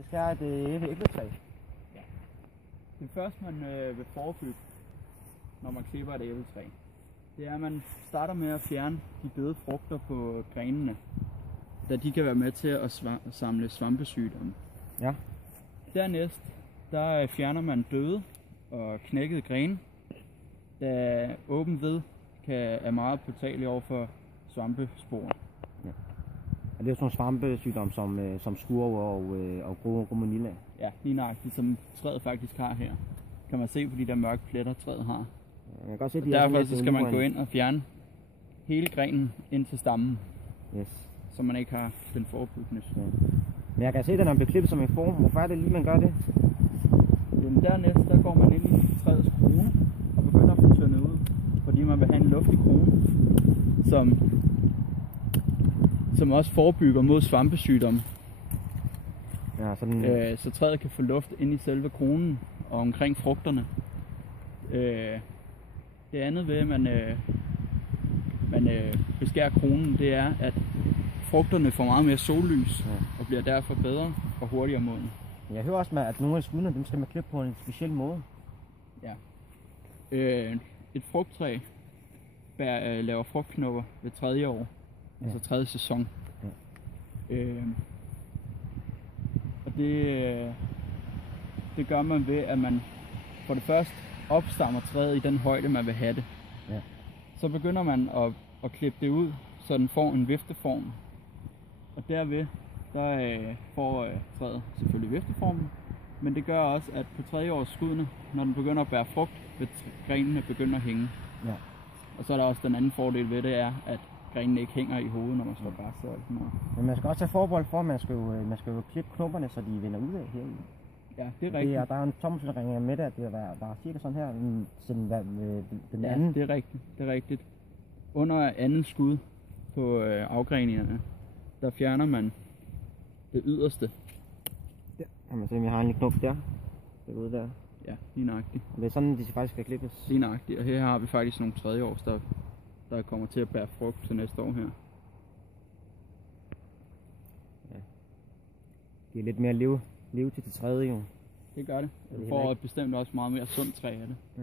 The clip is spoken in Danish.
Det skal et æbletræ. Ja. Det første man vil forebygge, når man klipper et æbletræ, det er, at man starter med at fjerne de døde frugter på grenene, da de kan være med til at samle svampesygdomme. Ja. Dernæst, der fjerner man døde og knækkede grene, da åben ved er meget påtagelig over for svampesporer. Ja. Og det er jo sådan nogle svampesygdomme som skurv og grummonilla. Ja, lige nøjagtigt, som træet faktisk har her. Kan man se på de der mørke pletter, træet har. Jeg kan godt se, de derfor så skal man gå ind og fjerne hele grenen ind til stammen, yes, så man ikke har den forebyggende. Ja. Men jeg kan se, at den bliver klippet som en form. Hvorfor er det lige, man gør det? Jamen dernæst, der går man ind i træets krone og begynder at få tyndet ud, fordi man vil have en luftig krone, som også forebygger mod svampesygdomme. Ja, sådan... Så træet kan få luft ind i selve kronen og omkring frugterne. Det andet ved, at man beskærer kronen, det er, at frugterne får meget mere sollys, og bliver derfor bedre og hurtigere modne. Jeg hører også, at nogle af skuddene, dem skal man klippe på en speciel måde. Ja. Et frugttræ laver frugtknopper ved 3. år, altså 3. sæson. Ja. Og det gør man ved, at man for det første opstammer træet i den højde, man vil have det. Ja. Så begynder man at klippe det ud, så den får en vifteform. Og derved får træet selvfølgelig vifteformen, men det gør også, at på 3. års skuddene, når den begynder at bære frugt, vil grenene begynde at hænge. Ja. Og så er der også den anden fordel ved det, er, at grenene ikke hænger i hovedet, når man står bare så sådan noget. Men man skal også have forbehold for, at man skal jo klippe knopperne, så de vender ud af her. Ja, det er rigtigt. Der er en tommelfingerregning med det, at det vil være cirka sådan her, den ja, anden. Det er rigtigt. Under andet skud på afgreningerne, der fjerner man det yderste. Der kan man se, at vi har en lille knop der. Derude der. Ja, lige nøjagtigt. Og det er sådan, de faktisk skal klippes. Lige nøjagtigt. Og her har vi faktisk nogle 3. års, der kommer til at bære frugt til næste år her. Ja. Det er lidt mere leve til 3. jo. Det gør det. Du får bestemt også meget mere sundt træ af det. Ja.